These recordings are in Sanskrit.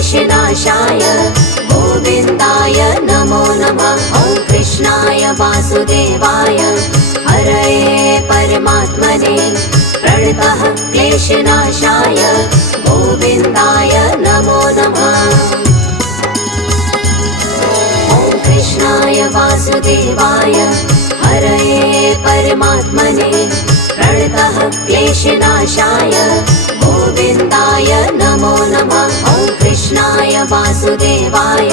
क्लेशनाशाय गोविन्दाय नमो नमः। ॐ कृष्णाय वासुदेवाय हरये परमात्मने प्रणतः क्लेशनाशाय गोविन्दाय नमो नमः। ॐ कृष्णाय वासुदेवाय हरये परमात्मने प्रणतः क्लेशनाशाय गोविन्दाय नमो नमः। ॐ कृष्णाय वासुदेवाय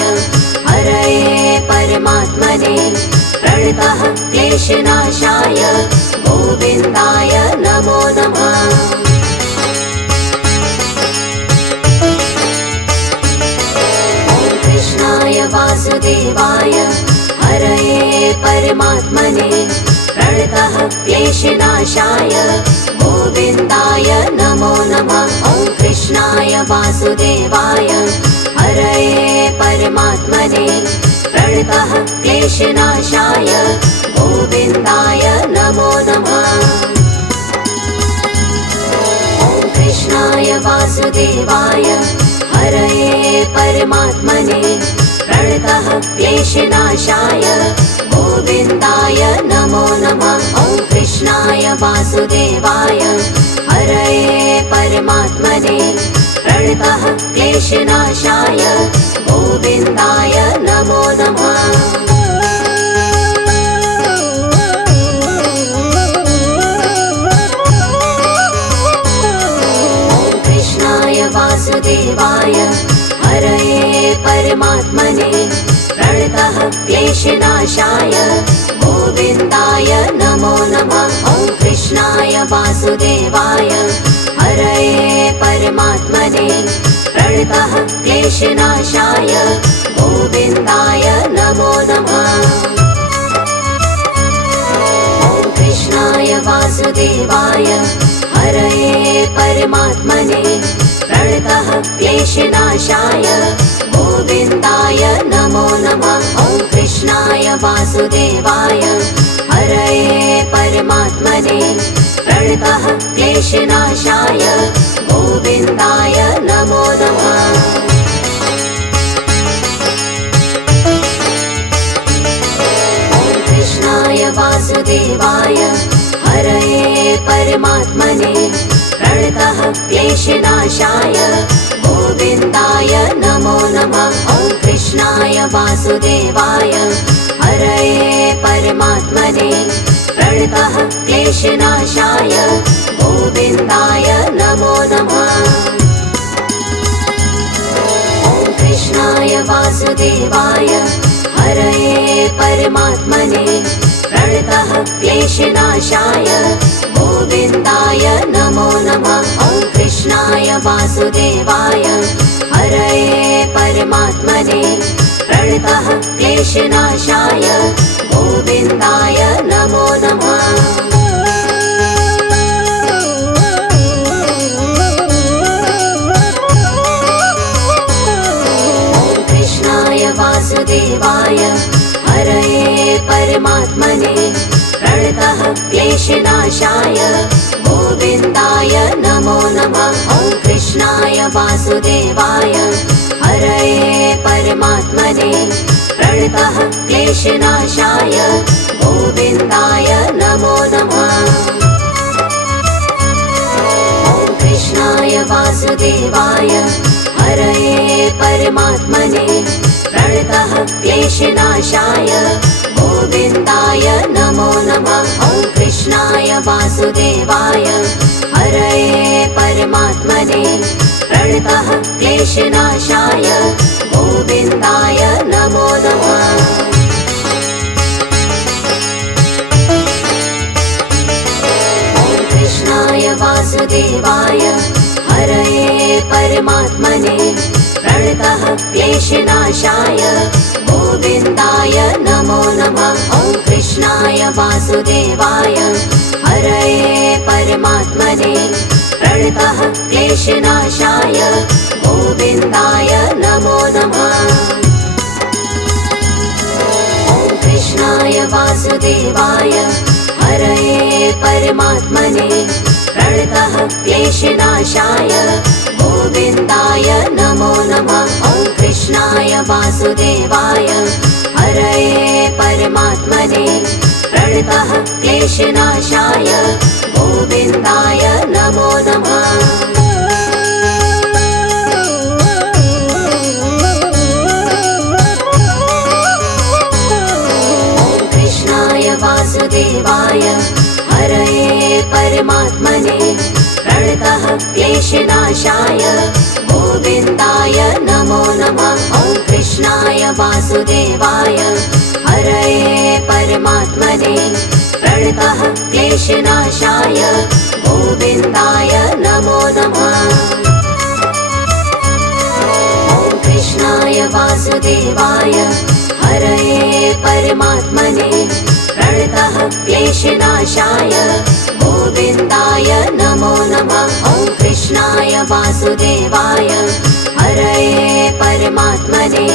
हरये परमात्मने प्रणतः क्लेशनाशाय गोविन्दाय नमो नमः। ॐ कृष्णाय वासुदेवाय हरये परमात्मने प्रणतः क्लेशनाशाय गोविन्दाय नमो नमः। ॐ कृष्णाय वासुदेवाय हरये परमात्मने प्रणतः क्लेशनाशाय गोविन्दाय नमो नमः। ॐ कृष्णाय वासुदेवाय हरये परमात्मने प्रणतः क्लेशनाशाय गोविन्दाय नमो नमः। ॐ कृष्णाय वासुदेवाय हरये परमात्मने प्रणतः क्लेशनाशाय गोविन्दाय नमो नमः। ॐ कृष्णाय वासुदेवाय हरये परमात्मने प्रणतः क्लेशनाशाय गोविन्दाय नमो नमः। ॐ कृष्णाय वासुदेवाय हरये परमात्मने प्रणतः क्लेशनाशाय गोविन्दाय नमो नमः। ॐ कृष्णाय वासुदेवाय हरये परमात्मने प्रणतः क्लेशनाशाय गोविन्दाय नमो नमः। ॐ कृष्णाय वासुदेवाय हरये परमात्मने प्रणतः क्लेशनाशाय गोविन्दाय नमो नमः। ॐ कृष्णाय वासुदेवाय हरये परमात्मने प्रणतः क्लेशनाशाय गोविन्दाय नमो नमः। ॐ कृष्णाय वासुदेवाय हरये परमात्मने प्रणतः क्लेशनाशाय गोविन्दाय नमो नमः। ॐ कृष्णाय वासुदेवाय हरये परमात्मने प्रणतः क्लेशनाशाय गोविन्दाय नमो नमः। ॐ कृष्णाय वासुदेवाय हरये परमात्मने प्रणतः क्लेशनाशाय गोविन्दाय नमो नमः। ॐ कृष्णाय वासुदेवाय हरये परमात्मने प्रणतः क्लेशनाशाय गोविन्दाय नमो नमः। ॐ कृष्णाय वासुदेवाय हरये परमात्मने प्रणतः क्लेशनाशाय गोविन्दाय नमो नमः। ॐ कृष्णाय वासुदेवाय हरये परमात्मने प्रणतः क्लेशनाशाय गोविन्दाय नमो नमः। ॐ कृष्णाय वासुदेवाय हरये परमात्मने प्रणतः क्लेशनाशाय गोविन्दाय नमो नमः। ॐ कृष्णाय वासुदेवाय हरये परमात्मने प्रणतः क्लेशनाशाय गोविन्दाय नमो नमः। ॐ कृष्णाय वासुदेवाय हरये परमात्मने प्रणतः क्लेशनाशाय गोविन्दाय नमो नमः। ॐ कृष्णाय वासुदेवाय हरये परमात्मने प्रणतः क्लेशनाशाय गोविन्दाय नमो नमः। वासुदेवाय हरये परमात्मने प्रणतः क्लेशनाशाय गोविन्दाय नमो नमः। वासुदेवाय हरये परमात्मने प्रणतः क्लेशनाशाय गोविन्दाय नमो नमः। ॐ कृष्णाय वासुदेवाय हरये परमात्मने प्रणतः क्लेशनाशाय गोविन्दाय नमो नमः। ॐ कृष्णाय वासुदेवाय हरये परमात्मने प्रणतः क्लेशनाशाय गोविन्दाय नमो नमः। ॐ कृष्णाय वासुदेवाय हरये परमात्मने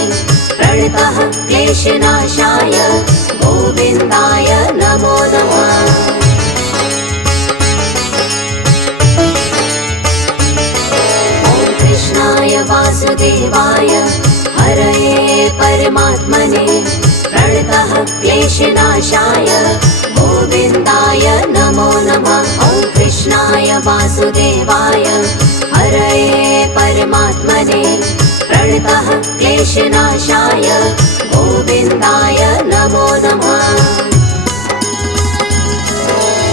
प्रणतः क्लेशनाशाय गोविन्दाय नमो नमः। ॐ कृष्णाय वासुदेवाय हरये परमात्मने प्रणतः क्लेशनाशाय गोविन्दाय नमो नमः। ॐ कृष्णाय वासुदेवाय हरये परमात्मने प्रणतः क्लेशनाशाय गोविन्दाय नमो नमः।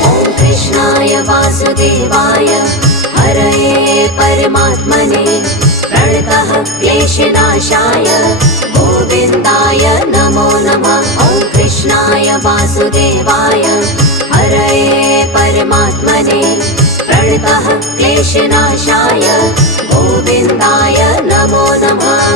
ॐ कृष्णाय वासुदेवाय हरये परमात्मने प्रणतः क्लेशनाशाय गोविन्दाय नमो नमः। ॐ कृष्णाय वासुदेवाय हरये परमात्मने प्रणतः क्लेशनाशाय गोविन्दाय नमो नमः।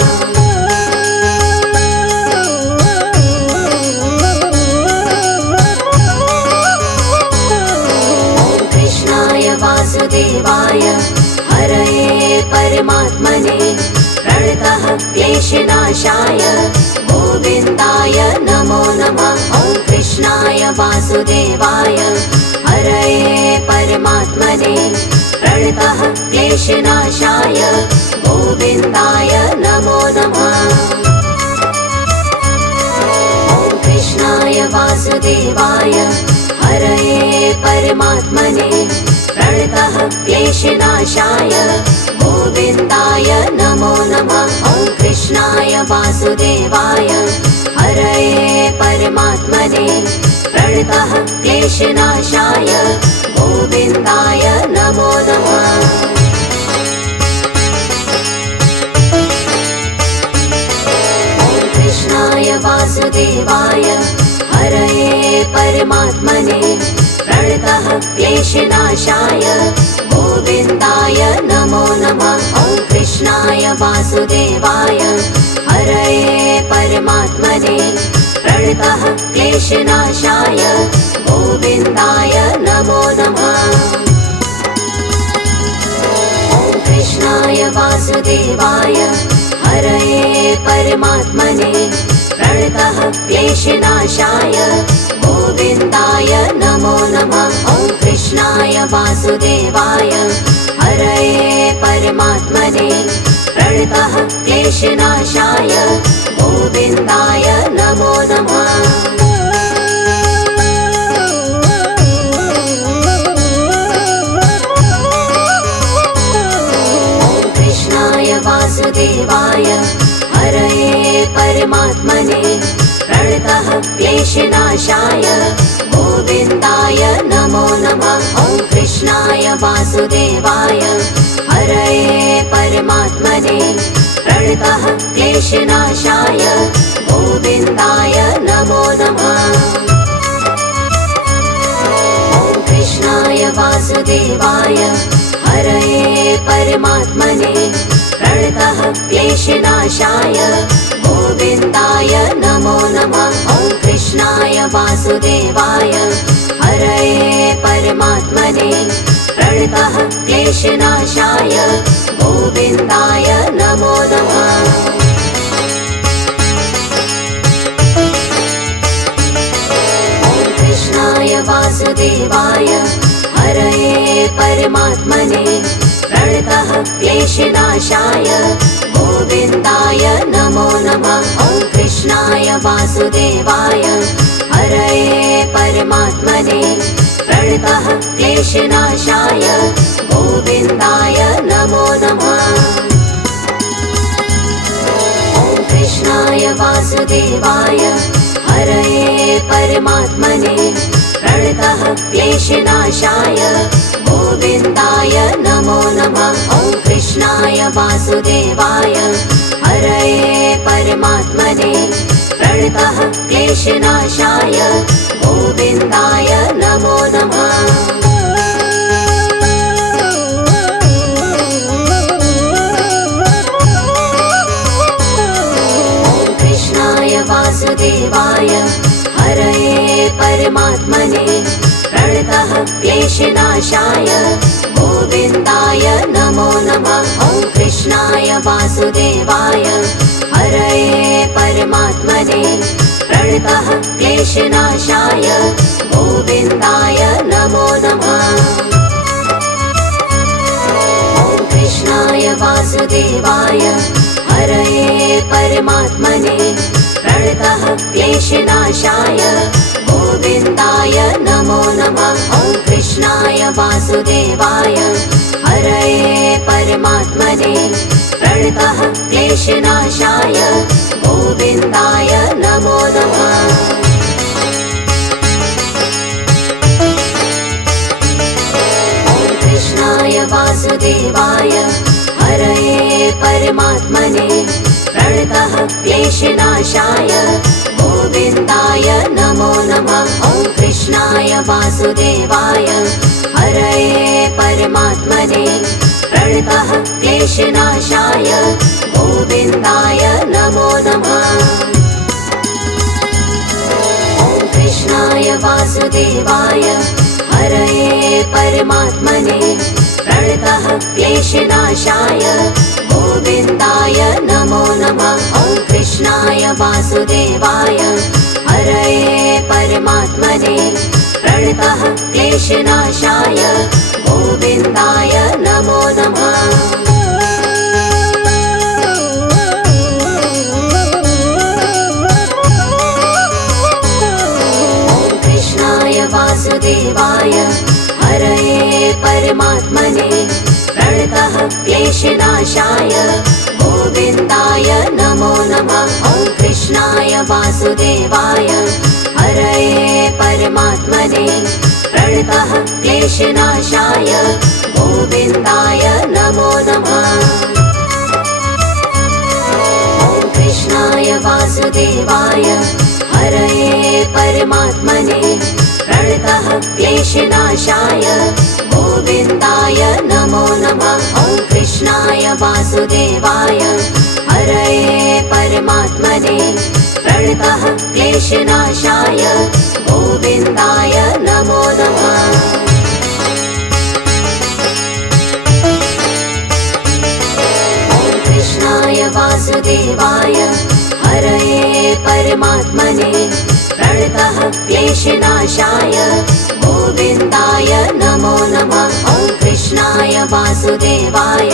ॐ कृष्णाय वासुदेवाय हरये परमात्मने प्रणतः क्लेशनाशाय गोविन्दाय नमो नमः। ॐ कृष्णाय वासुदेवाय हरये परमात्मने प्रणतः क्लेशनाशाय गोविन्दाय नमो नमः। ॐ कृष्णाय वासुदेवाय हरये परमात्मने प्रणतः क्लेशनाशाय गोविन्दाय नमो नमः। ॐ कृष्णाय वासुदेवाय हरये परमात्मने प्रणतः क्लेशनाशाय गोविन्दाय नमो नमः। ॐ कृष्णाय वासुदेवाय हरये परमात्मने प्रणतः क्लेशनाशाय गोविन्दाय नमो नमः। ॐ कृष्णाय वासुदेवाय हरये परमात्मने प्रणतः क्लेशनाशाय गोविन्दाय नमो नमः। ॐ कृष्णाय वासुदेवाय हरये परमात्मने प्रणतः क्लेशनाशाय गोविन्दाय नमो नमः। ॐ कृष्णाय वासुदेवाय हरये परमात्मने प्रणतः क्लेशनाशाय गोविन्दाय नमो नमः। ॐ कृष्णाय वासुदेवाय हरये परमात्मने प्रणतः क्लेशनाशाय गोविन्दाय नमो नमः। ॐ कृष्णाय वासुदेवाय हरये परमात्मने प्रणतः क्लेशनाशाय गोविन्दाय नमो नमः। ॐ कृष्णाय वासुदेवाय हरये परमात्मने प्रणतः क्लेशनाशाय गोविन्दाय नमो नमः। ॐ कृष्णाय वासुदेवाय हरये परमात्मने प्रणतः क्लेशनाशाय गोविन्दाय नमो नमः। ॐ कृष्णाय वासुदेवाय हरये परमात्मने प्रणतः क्लेशनाशाय गोविन्दाय नमो नमः। ॐ वासुदेवाय हरये परमात्मने प्रणतः क्लेशनाशाय गोविन्दाय नमो नमः। ॐ कृष्णाय वासुदेवाय हरये परमात्मने प्रणतः क्लेशनाशाय गोविन्दाय नमो नमः। ॐ कृष्णाय वासुदेवाय हरये परमात्मने प्रणतः क्लेशनाशाय गोविन्दाय नमो नमः। ॐ कृष्णाय वासुदेवाय हरये परमात्मने प्रणतः क्लेशनाशाय गोविन्दाय नमो नमः। ॐ कृष्णाय वासुदेवाय हरये परमात्मने प्रणतः क्लेशनाशाय गोविन्दाय नमो नमः। ॐ कृष्णाय वासुदेवाय हरये परमात्मने प्रणतः क्लेशनाशाय गोविन्दाय नमो नमः। ॐ कृष्णाय वासुदेवाय हरये परमात्मने प्रणतः क्लेशनाशाय गोविन्दाय नमो नमः। ॐ कृष्णाय वासुदेवाय हरये परमात्मने प्रणतः क्लेशनाशाय गोविन्दाय नमो नमः। ॐ कृष्णाय वासुदेवाय हरये परमात्मने प्रणतः क्लेशनाशाय गोविन्दाय नमो नमः। ॐ कृष्णाय वासुदेवाय हरये परमात्मने प्रणतः क्लेशनाशाय गोविन्दाय नमो नमः। ॐ कृष्णाय वासुदेवाय हरये परमात्मने प्रणतः क्लेशनाशाय गोविन्दाय नमो नमः। ॐ कृष्णाय वासुदेवाय हरये परमात्मने प्रणतः क्लेशनाशाय गोविन्दाय नमो नमः। ॐ कृष्णाय वासुदेवाय हरये परमात्मने प्रणतः क्लेशनाशाय गोविन्दाय नमो नमः। ॐ कृष्णाय वासुदेवाय हरये परमात्मने प्रणतः क्लेशनाशाय गोविन्दाय नमो नमः। ॐ कृष्णाय वासुदेवाय हरये परमात्मने प्रणतः क्लेशनाशाय गोविन्दाय नमो नमः। ॐ कृष्णाय वासुदेवाय हरये परमात्मने प्रणतः क्लेशनाशाय गोविन्दाय नमो नमः। ॐ कृष्णाय वासुदेवाय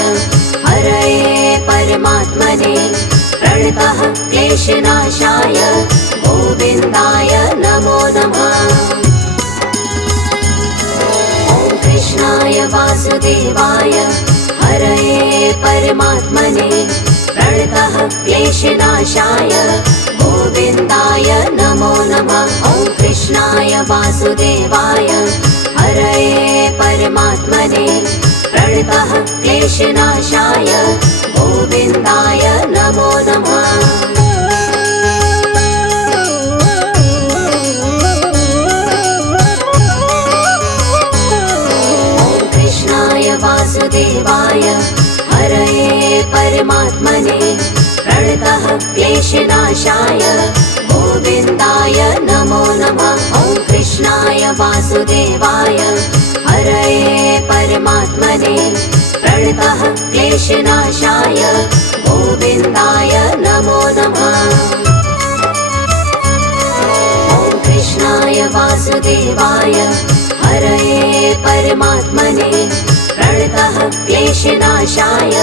हरये परमात्मने प्रणतः क्लेशनाशाय गोविन्दाय नमो नमः। ॐ कृष्णाय वासुदेवाय हरये परमात्मने प्रणतः क्लेशनाशाय गोविन्दाय नमो नमः। ॐ कृष्णाय वासुदेवाय हरये परमात्मने प्रणतः क्लेशनाशाय गोविन्दाय नमो नमः। ॐ कृष्णाय वासुदेवाय हरये परमात्मने प्रणतः क्लेशनाशाय गोविन्दाय नमो नमः। ॐ कृष्णाय वासुदेवाय हरये परमात्मने प्रणतः क्लेशनाशाय गोविन्दाय नमो नमः। ॐ कृष्णाय वासुदेवाय हरये परमात्मने प्रणतः क्लेशनाशाय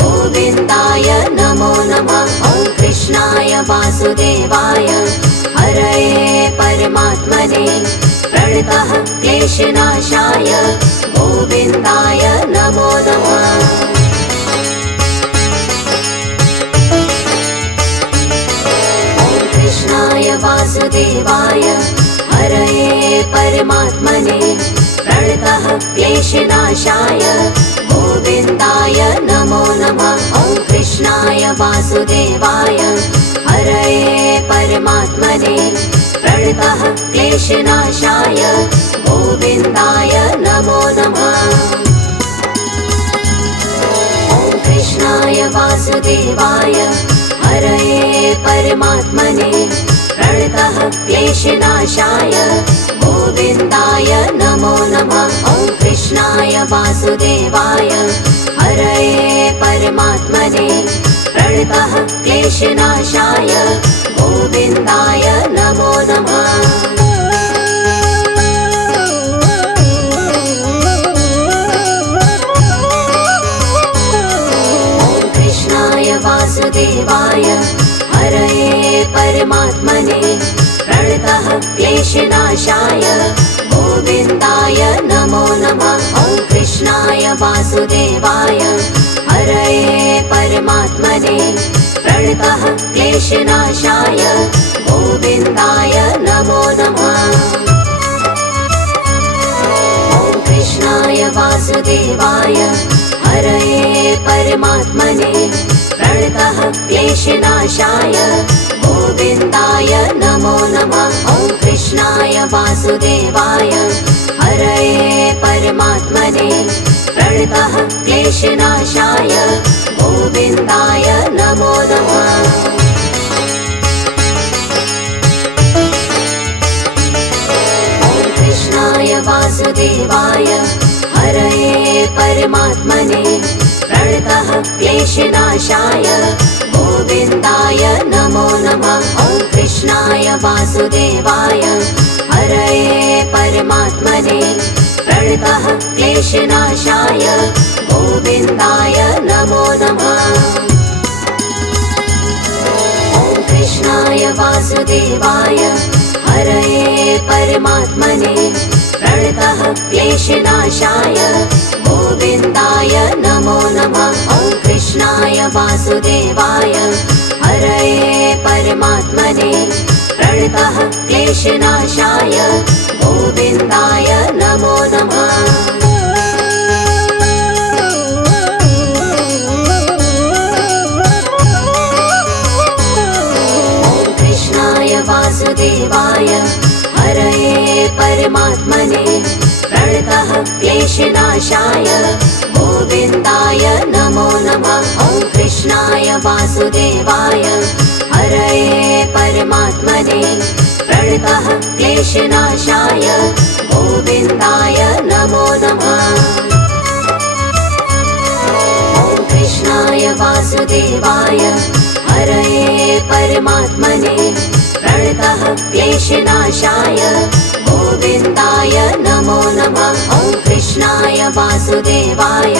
गोविन्दाय नमो नमः। ॐ कृष्णाय वासुदेवाय वासुदेवाय हरये परमात्मने प्रणतः क्लेशनाशाय गोविन्दाय नमो नमः। कृष्णाय वासुदेवाय हरये परमात्मने प्रणतः क्लेशनाशाय गोविन्दाय नमो नमः। ॐ कृष्णाय वासुदेवाय हरये परमात्मने प्रणतः क्लेशनाशाय गोविन्दाय नमो नमः। ॐ कृष्णाय वासुदेवाय हरये परमात्मने प्रणतः क्लेशनाशाय गोविन्दाय नमो नमः। ॐ कृष्णाय वासुदेवाय हरये परमात्मने प्रणतः क्लेशनाशाय गोविन्दाय नमो नमः। वासुदेवाय हरये परमात्मने प्रणतः क्लेशनाशाय गोविन्दाय नमो नमः। ॐ कृष्णाय वासुदेवाय हरये परमात्मने प्रणतः क्लेशनाशाय गोविन्दाय नमो नमः। ॐ कृष्णाय वासुदेवाय हरये परमात्मने प्रणतः क्लेशनाशाय गोविन्दाय नमो नमः। ॐ कृष्णाय वासुदेवाय हरये परमात्मने प्रणतः क्लेशनाशाय गोविन्दाय नमो नमः। ॐ कृष्णाय वासुदेवाय हरये परमात्मने प्रणतः क्लेशनाशाय गोविन्दाय नमो नमः। ॐ कृष्णाय वासुदेवाय हरये परमात्मने प्रणतः क्लेशनाशाय गोविन्दाय नमो नमः। ॐ कृष्णाय वासुदेवाय हरये परमात्मने प्रणतः क्लेशनाशाय गोविन्दाय नमो नमः। ॐ कृष्णाय वासुदेवाय हरये परमात्मने प्रणतः क्लेशनाशाय गोविन्दाय नमो नमः। ॐ कृष्णाय वासुदेवाय हरये परमात्मने प्रणतः क्लेशनाशाय गोविन्दाय नमो नमः। ॐ कृष्णाय वासुदेवाय हरये परमात्मने प्रणतः क्लेशनाशाय गोविन्दाय नमो नमः। ॐ कृष्णाय वासुदेवाय हरये परमात्मने प्रणतः क्लेशनाशाय गोविन्दाय नमो नमः। ॐ कृष्णाय वासुदेवाय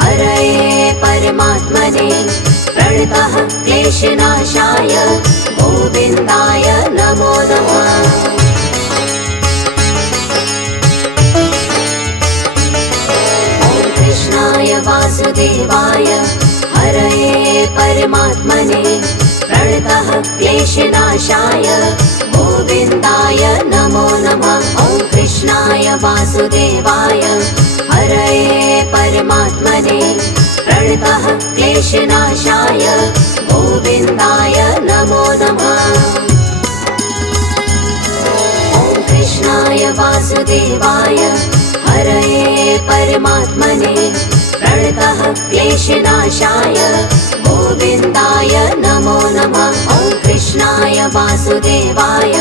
हरये परमात्मने प्रणतः क्लेशनाशाय गोविन्दाय नमो नमः। ॐ कृष्णाय वासुदेवाय हरये परमात्मने प्रणतः क्लेशनाशाय गोविन्दाय नमो नमः। ॐ कृष्णाय वासुदेवाय हरये परमात्मने प्रणतः क्लेशनाशाय गोविन्दाय नमो नमः। ॐ कृष्णाय वासुदेवाय हरये परमात्मने प्रणतः क्लेशनाशाय गोविन्दाय नमो नमः। ॐ कृष्णाय वासुदेवाय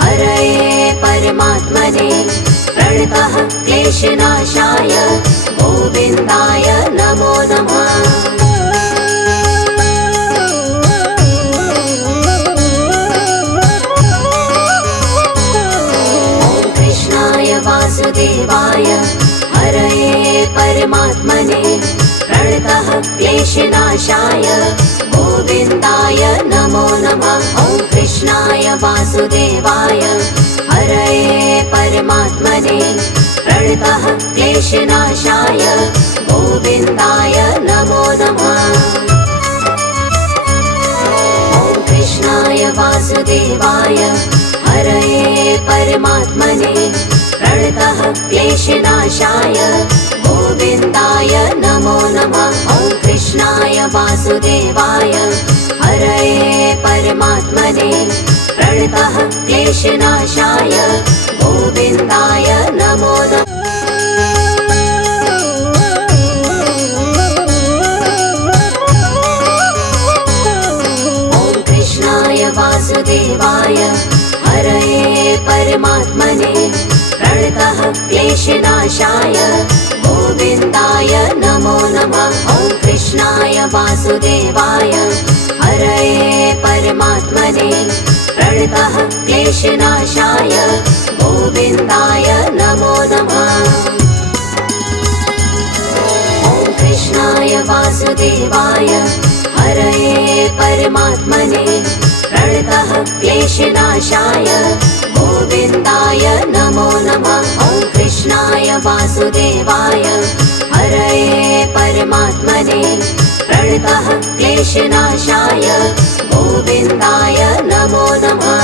हरये परमात्मने प्रणतः क्लेशनाशाय गोविन्दाय नमो नमः। ॐ कृष्णाय वासुदेवाय हरये परमात्मने प्रणतः क्लेशनाशाय गोविन्दाय नमो नमः। कृष्णाय वासुदेवाय हरये परमात्मने प्रणतः क्लेशनाशाय गोविन्दाय नमो नमः। ॐ कृष्णाय वासुदेवाय हरये परमात्मने प्रणतः क्लेशनाशाय गोविन्दाय नमो नमः। ॐ कृष्णाय वासुदेवाय हरये परमात्मने प्रणतः क्लेशनाशाय गोविन्दाय नमो नमः। ॐ कृष्णाय वासुदेवाय हरये परमात्मने प्रणतः क्लेशनाशाय गोविन्दाय नमो नमः। ॐ कृष्णाय वासुदेवाय हरये परमात्मने प्रणतः क्लेशनाशाय गोविन्दाय नमो नमः। ॐ कृष्णाय वासुदेवाय हरये परमात्मने प्रणतः क्लेशनाशाय गोविन्दाय नमो नमः। ॐ कृष्णाय वासुदेवाय हरये परमात्मने प्रणतः क्लेशनाशाय गोविन्दाय नमो नमः।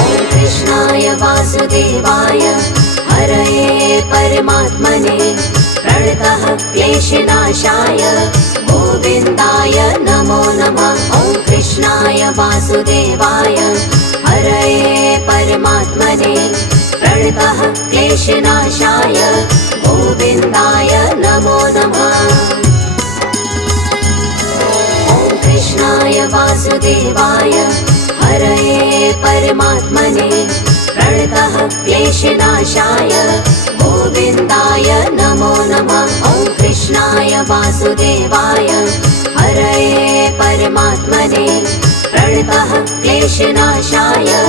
ॐ कृष्णाय वासुदेवाय हरये परमात्मने प्रणतः क्लेशनाशाय गोविन्दाय नमो नमः। ॐ कृष्णाय वासुदेवाय हरये परमात्मने प्रणतः क्लेशनाशाय गोविन्दाय नमो नमः। ॐ कृष्णाय वासुदेवाय हरये परमात्मने प्रणतः क्लेशनाशाय गोविन्दाय नमो नमः। ॐ कृष्णाय वासुदेवाय हरये परमात्मने प्रणतः क्लेशनाशाय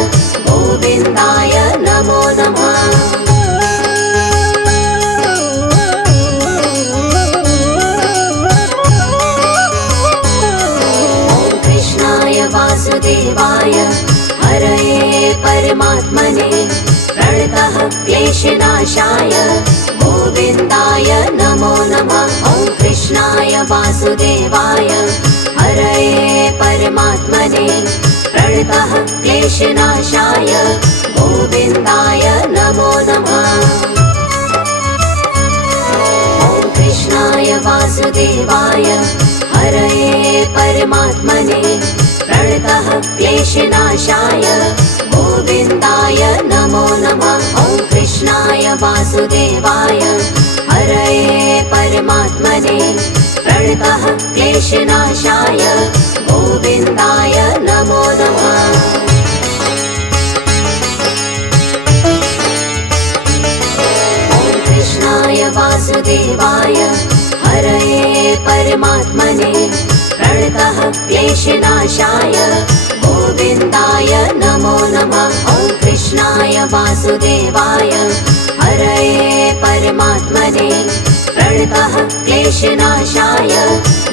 गोविन्दाय नमो नमः। ॐ कृष्णाय वासुदेवाय हरये परमात्मने प्रणतः क्लेशनाशाय गोविन्दाय नमो नमः। ॐ कृष्णाय वासुदेवाय हरये परमात्मने प्रणतः क्लेशनाशाय गोविन्दाय नमो नमः। ॐ कृष्णाय वासुदेवाय हरये परमात्मने प्रणतः क्लेशनाशाय गोविन्दाय नमो नमः। ॐ कृष्णाय वासुदेवाय हरये परमात्मने प्रणतः क्लेशनाशाय गोविन्दाय नमो नमः। ॐ कृष्णाय वासुदेवाय हरये परमात्मने प्रणतः क्लेशनाशाय गोविन्दाय नमो नमः। ॐ कृष्णाय वासुदेवाय हरये परमात्मने प्रणतः क्लेशनाशाय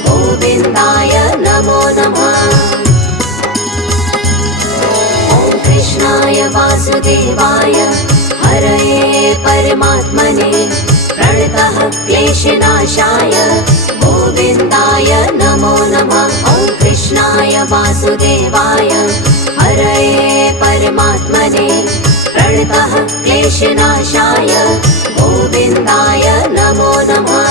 गोविन्दाय नमो नमः। ॐ कृष्णाय वासुदेवाय हरये परमात्मने प्रणतः क्लेशनाशाय गोविन्दाय नमो नमः। ॐ कृष्णाय वासुदेवाय हरये परमात्मने प्रणतः क्लेशनाशाय गोविन्दाय नमो नमः।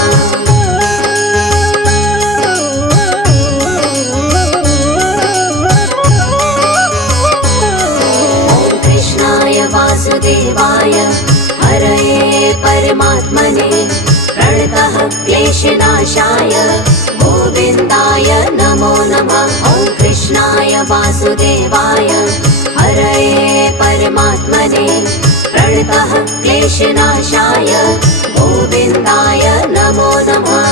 ॐ कृष्णाय वासुदेवाय हरये परमात्मने प्रणतः क्लेशनाशाय गोविन्दाय नमो नमः। ॐ कृष्णाय वासुदेवाय हरये परमात्मने प्रणतः क्लेशनाशाय गोविन्दाय नमो नमः।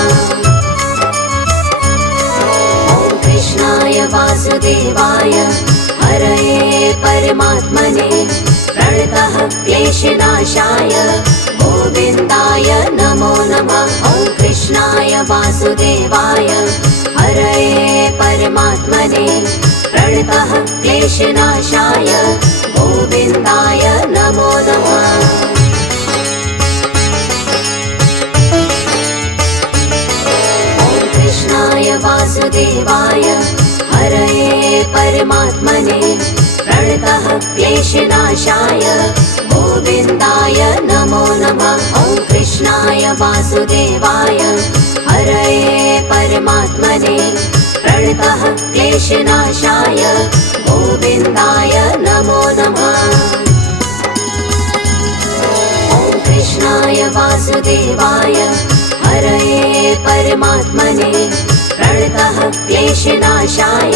ॐ कृष्णाय वासुदेवाय हरये परमात्मने प्रणतः क्लेशनाशाय गोविन्दाय नमो नमः। ॐ कृष्णाय वासुदेवाय प्रणतः क्लेशनाशाय गोविन्दाय नमो नमः। ॐ कृष्णाय वासुदेवाय हरये परमात्मने प्रणतः क्लेशनाशाय गोविन्दाय नमो नमः। ॐ कृष्णाय वासुदेवाय हरये परमात्मने प्रणतः क्लेशनाशाय गोविन्दाय नमो नमः। ॐ कृष्णाय वासुदेवाय हरये परमात्मने प्रणतः क्लेशनाशाय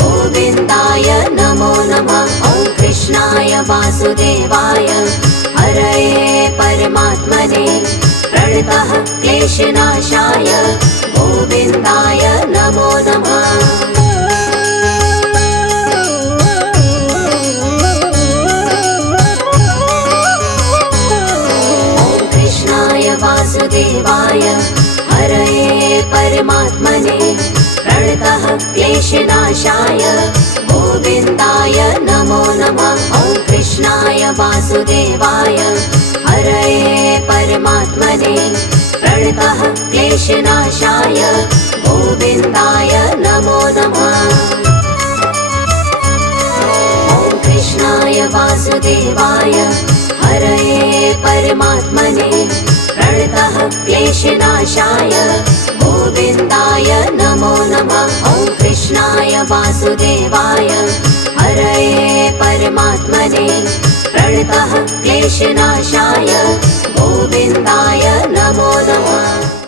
गोविन्दाय नमो नमः। ॐ कृष्णाय वासुदेवाय हरये परमात्मने प्रणतः क्लेशनाशाय गोविन्दाय नमो नमः। ॐ कृष्णाय वासुदेवाय हरये परमात्मने प्रणतः क्लेशनाशाय गोविन्दाय नमो नमः। ॐ कृष्णाय वासुदेवाय हरये परमात्मने प्रणतः क्लेशनाशाय गोविन्दाय नमो नमः। ॐ कृष्णाय वासुदेवाय हरये परमात्मने प्रणतः क्लेशनाशाय गोविन्दाय नमो नमः। ॐ कृष्णाय वासुदेवाय हरये परमात्मने प्रणतः क्लेशनाशाय गोविन्दाय नमो नमः।